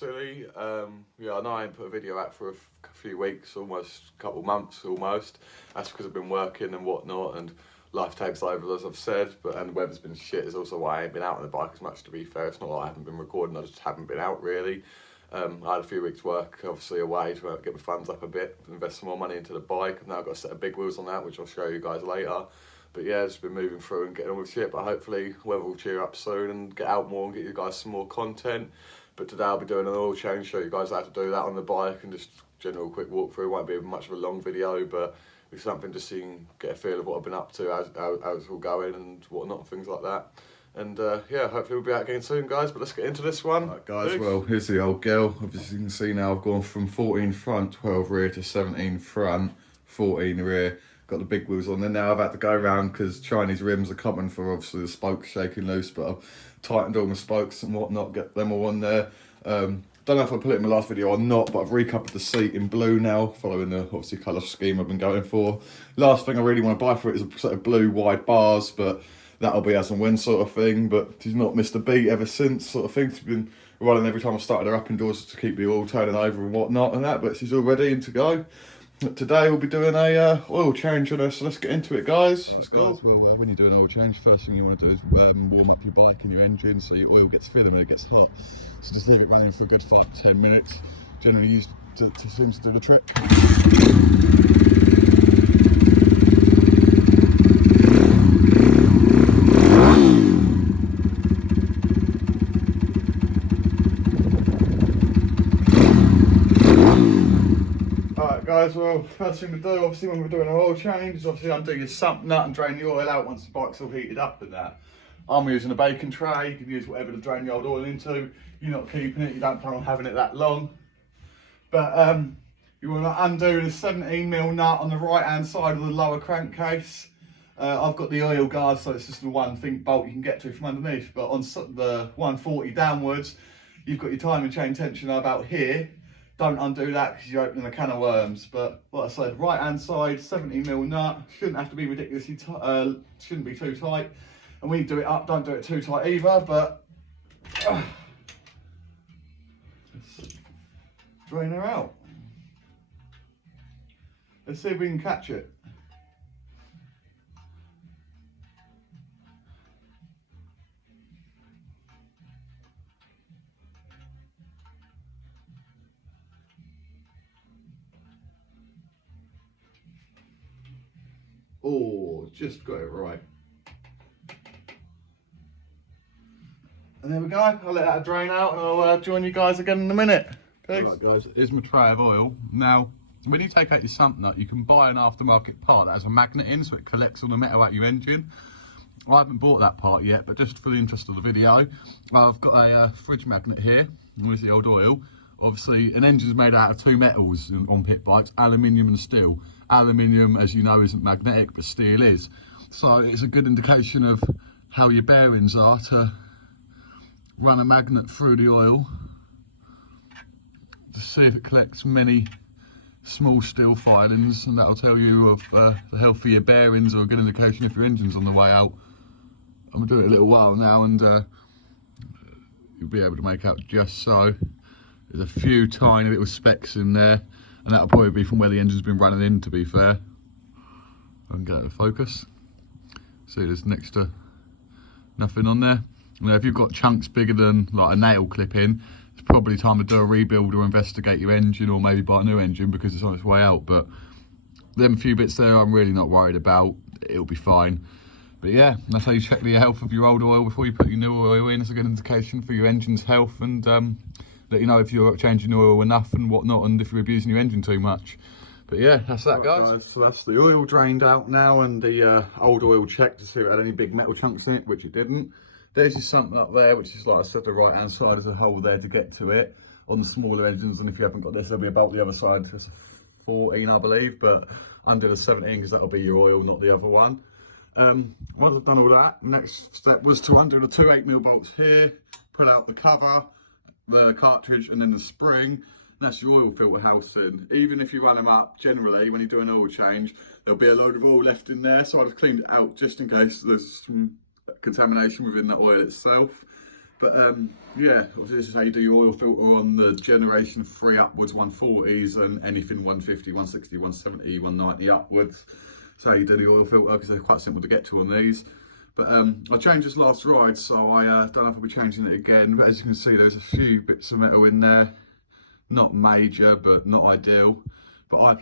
Jilly-the-silly. Yeah, I know I ain't put a video out for a few weeks, almost a couple months almost. That's because I've been working and whatnot, and life takes over, as I've said. And the weather's been shit is also why I ain't been out on the bike as much, to be fair. It's not like I haven't been recording, I just haven't been out really. I had a few weeks work obviously away to get my funds up a bit, invest some more money into the bike. I've now got a set of big wheels on that, which I'll show you guys later. But yeah, just been moving through and getting on with shit, but hopefully weather will cheer up soon and get out more and get you guys some more content. But today I'll be doing an oil change, show you guys how to do that on the bike and just general quick walkthrough. Won't be much of a long video, but it's something just so you can get a feel of what I've been up to, how it's all going and whatnot, things like that. And yeah, hopefully we'll be out again soon, guys, but let's get into this one. Right, guys, well, here's the old girl. Obviously you can see now I've gone from 14 front, 12 rear to 17 front, 14 rear. Got the big wheels on there now. I've had to go around because Chinese rims are common for obviously the spokes shaking loose, but I've tightened all my spokes and whatnot, get them all on there. Don't know if I put it in my last video or not, but I've recoupled the seat in blue now, following the obviously colour scheme I've been going for. Last thing I really want to buy for it is a set of blue wide bars, but that'll be as and when sort of thing. But she's not missed a beat ever since sort of thing. She's been running every time I started her up indoors to keep the oil turning over and whatnot and that, but she's all ready and to go. Today we'll be doing a oil change on her, so let's get into it, guys. Let's go. Well, when you do an oil change, first thing you want to do is warm up your bike and your engine so your oil gets filling when it gets hot. So just leave it running for a good 5 to 10 minutes. Generally used to seems to do the trick. Guys, well, first thing to do, obviously, when we're doing an oil change, is obviously undo your sump nut and drain the oil out once the bike's all heated up and that. I'm using a bacon tray. You can use whatever to drain the old oil into. You're not keeping it, you don't plan on having it that long. But you want to undo the 17mm nut on the right hand side of the lower crankcase. I've got the oil guard, so it's just the one thing bolt you can get to from underneath. But on the 140 downwards, you've got your timing chain tensioner about here. Don't undo that because you're opening a can of worms. But like I said, right hand side, 70mm nut. Shouldn't have to be ridiculously tight, shouldn't be too tight. And when you do it up, don't do it too tight either. But let's drain her out. Let's see if we can catch it. Oh, just got it right. And there we go. I'll let that drain out and I'll join you guys again in a minute. Peace. Right guys, here's my tray of oil. Now, when you take out your sump nut, you can buy an aftermarket part that has a magnet in so it collects all the metal out your engine. I haven't bought that part yet, but just for the interest of the video, I've got a fridge magnet here. There's the old oil. Obviously, an engine's made out of two metals on pit bikes, aluminium and steel. Aluminium, as you know, isn't magnetic, but steel is. So it's a good indication of how your bearings are to run a magnet through the oil to see if it collects many small steel filings, and that'll tell you of the health of your bearings, or a good indication if your engine's on the way out. I'm doing it a little while now, and you'll be able to make out just so. There's a few tiny little specks in there, and that'll probably be from where the engine's been running in, to be fair. I can get it to focus. See, there's next to nothing on there. Now, if you've got chunks bigger than like a nail clip in, it's probably time to do a rebuild or investigate your engine, or maybe buy a new engine because it's on its way out. But them few bits there, I'm really not worried about. It'll be fine. But yeah, that's how you check the health of your old oil before you put your new oil in. It's a good indication for your engine's health, and let you know if you're changing oil enough and whatnot, and if you're abusing your engine too much. But yeah, that's that, guys. So that's the oil drained out now, and the old oil checked to see if it had any big metal chunks in it, which it didn't. There's your sump up there, which is, like I said, the right hand side is a hole there to get to it on the smaller engines. And if you haven't got this, there'll be a bolt the other side. It's a 14, I believe, but under the 17 because that'll be your oil, not the other one. Once I've done all that, next step was to undo the two 8mm bolts here, pull out the cover, the cartridge, and then the spring. That's your oil filter housing. Even if you run them up, generally when you do an oil change, there'll be a load of oil left in there, so I just cleaned it out just in case there's some contamination within the oil itself. But yeah, obviously this is how you do your oil filter on the generation 3 upwards 140s and anything 150, 160, 170, 190 upwards. That's how you do the oil filter, because they're quite simple to get to on these. But I changed this last ride, so I don't know if I'll be changing it again. But as you can see, there's a few bits of metal in there. Not major, but not ideal. But I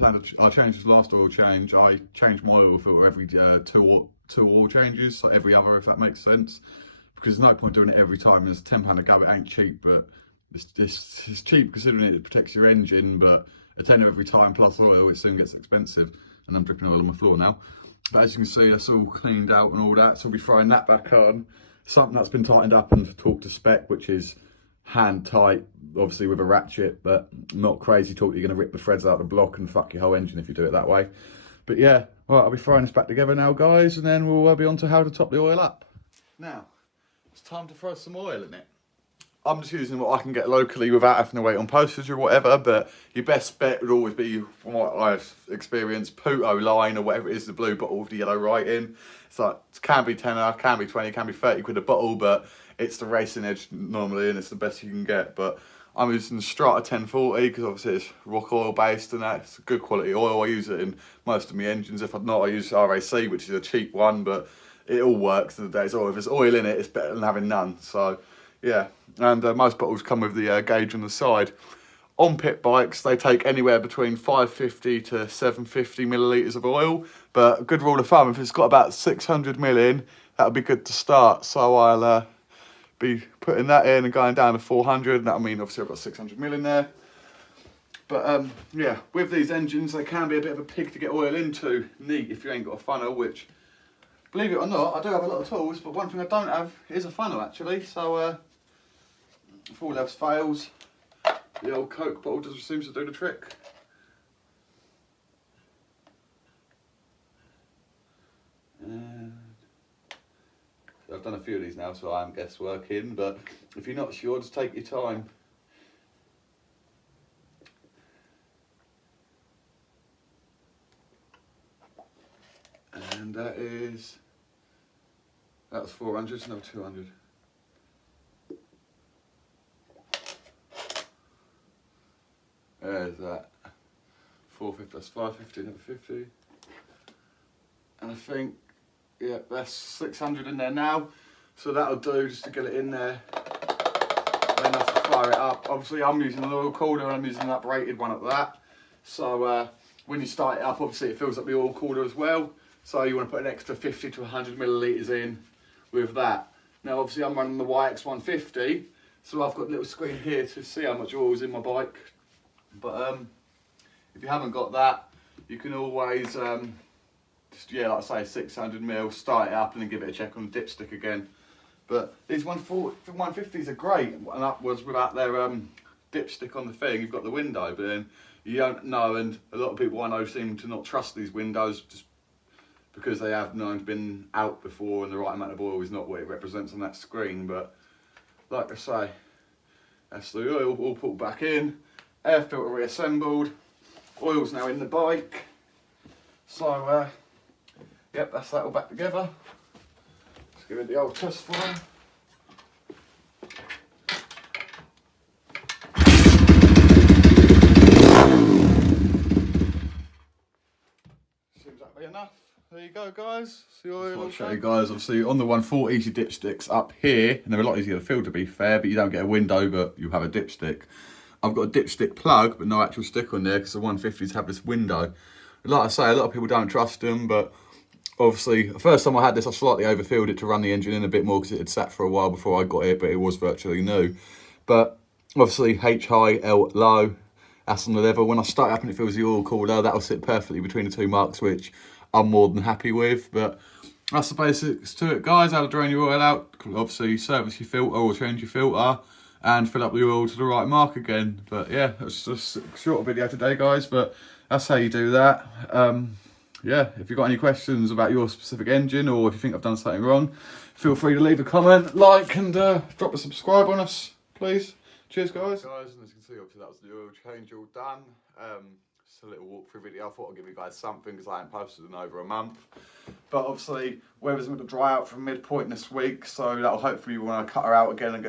changed this last oil change. I change my oil filter every two oil changes, so every other, if that makes sense. Because there's no point doing it every time. There's £10 a go, it ain't cheap, but it's cheap considering it protects your engine, but a tenner every time plus oil, it soon gets expensive. And I'm dripping oil on my floor now. But as you can see, that's all cleaned out and all that, so we'll be throwing that back on. Something that's been tightened up and torqued to spec, which is hand tight, obviously with a ratchet, but not crazy torque. You're going to rip the threads out of the block and fuck your whole engine if you do it that way. But yeah, right, I'll be throwing this back together now, guys, and then we'll be on to how to top the oil up. Now, it's time to throw some oil in it. I'm just using what I can get locally without having to wait on postage or whatever, but your best bet would always be, from what I've experienced, Puto line or whatever it is, the blue bottle with the yellow writing. It's like, it can be tenner, can be 20, can be 30 quid a bottle, but it's the racing edge normally and it's the best you can get. But I'm using the Strata 1040 because obviously it's rock oil based and that's good quality oil. I use it in most of my engines. If not, I use RAC, which is a cheap one, but it all works in the day's oil. If there's oil in it, it's better than having none. So yeah, and most bottles come with the gauge on the side. On pit bikes, they take anywhere between 550 to 750 millilitres of oil, but a good rule of thumb, if it's got about 600 mil in, that'll be good to start. So I'll be putting that in and going down to 400, and that'll mean obviously I've got 600 mil in there. But yeah, with these engines, they can be a bit of a pig to get oil into, neat if you ain't got a funnel, which, believe it or not, I do have a lot of tools, but one thing I don't have is a funnel actually. So if all else fails, the old Coke bottle just seems to do the trick. And I've done a few of these now, so I am guessworking, but if you're not sure, just take your time. And that was 400, so no 200. There's that. 450 plus 550, another 50. And I think, yeah, that's 600 in there now. So that'll do just to get it in there. Then I have to fire it up. Obviously I'm using an oil cooler and I'm using an uprated one at that. So when you start it up, obviously it fills up the oil cooler as well. So you want to put an extra 50 to 100 millilitres in with that. Now obviously I'm running the YX150. So I've got a little screen here to see how much oil is in my bike. But if you haven't got that, you can always just, yeah, like I say, 600 mil, start it up and then give it a check on the dipstick again. But these 150s are great and upwards without their dipstick on the thing. You've got the window, but then you don't know, and a lot of people I know seem to not trust these windows just because they have known been out before and the right amount of oil is not what it represents on that screen. But like I say, that's the oil all put back in. Air filter reassembled, oil's now in the bike, so yep, that's that all back together. Let's give it the old test fire. Seems that be enough. There you go, guys. See oil. I'll show you guys, obviously on the 140s your dipstick's up here, and they're a lot easier to fill to be fair, but you don't get a window, but you have a dipstick. I've got a dipstick plug, but no actual stick on there because the 150s have this window. Like I say, a lot of people don't trust them, but obviously, the first time I had this, I slightly overfilled it to run the engine in a bit more because it had sat for a while before I got it, but it was virtually new. But obviously, H high, L low, that's on the level. When I start up and it feels the oil cooler, that'll sit perfectly between the two marks, which I'm more than happy with. But that's the basics to it, guys. How to drain your oil out. Obviously, service your filter or change your filter and fill up the oil to the right mark again. But yeah, it's just a short video today, guys, but that's how you do that. Yeah, if you've got any questions about your specific engine or if you think I've done something wrong, feel free to leave a comment, like, and drop a subscribe on us, please. Cheers, guys. Guys, and as you can see, obviously that was the oil change all done. Just a little walkthrough video. I thought I'd give you guys something because I ain't posted in over a month. But obviously, weather's going to dry out from midpoint this week, so that'll hopefully when I cut her out again and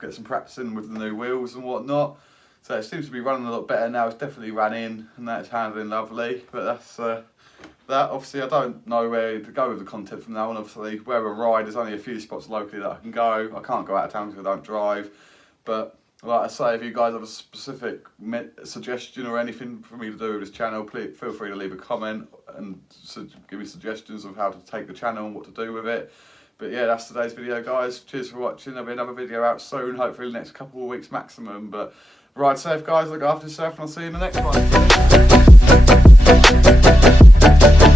get some practice in with the new wheels and whatnot. So it seems to be running a lot better now. It's definitely ran in and that's handling lovely. But that's that. Obviously, I don't know where to go with the content from now on. Obviously, where I ride, there's only a few spots locally that I can go. I can't go out of town because I don't drive. But like I say, if you guys have a specific suggestion or anything for me to do with this channel, please feel free to leave a comment and give me suggestions of how to take the channel and what to do with it. But yeah, that's today's video, guys. Cheers for watching. There'll be another video out soon, hopefully the next couple of weeks maximum. But ride safe, guys. Look after yourself, and I'll see you in the next one.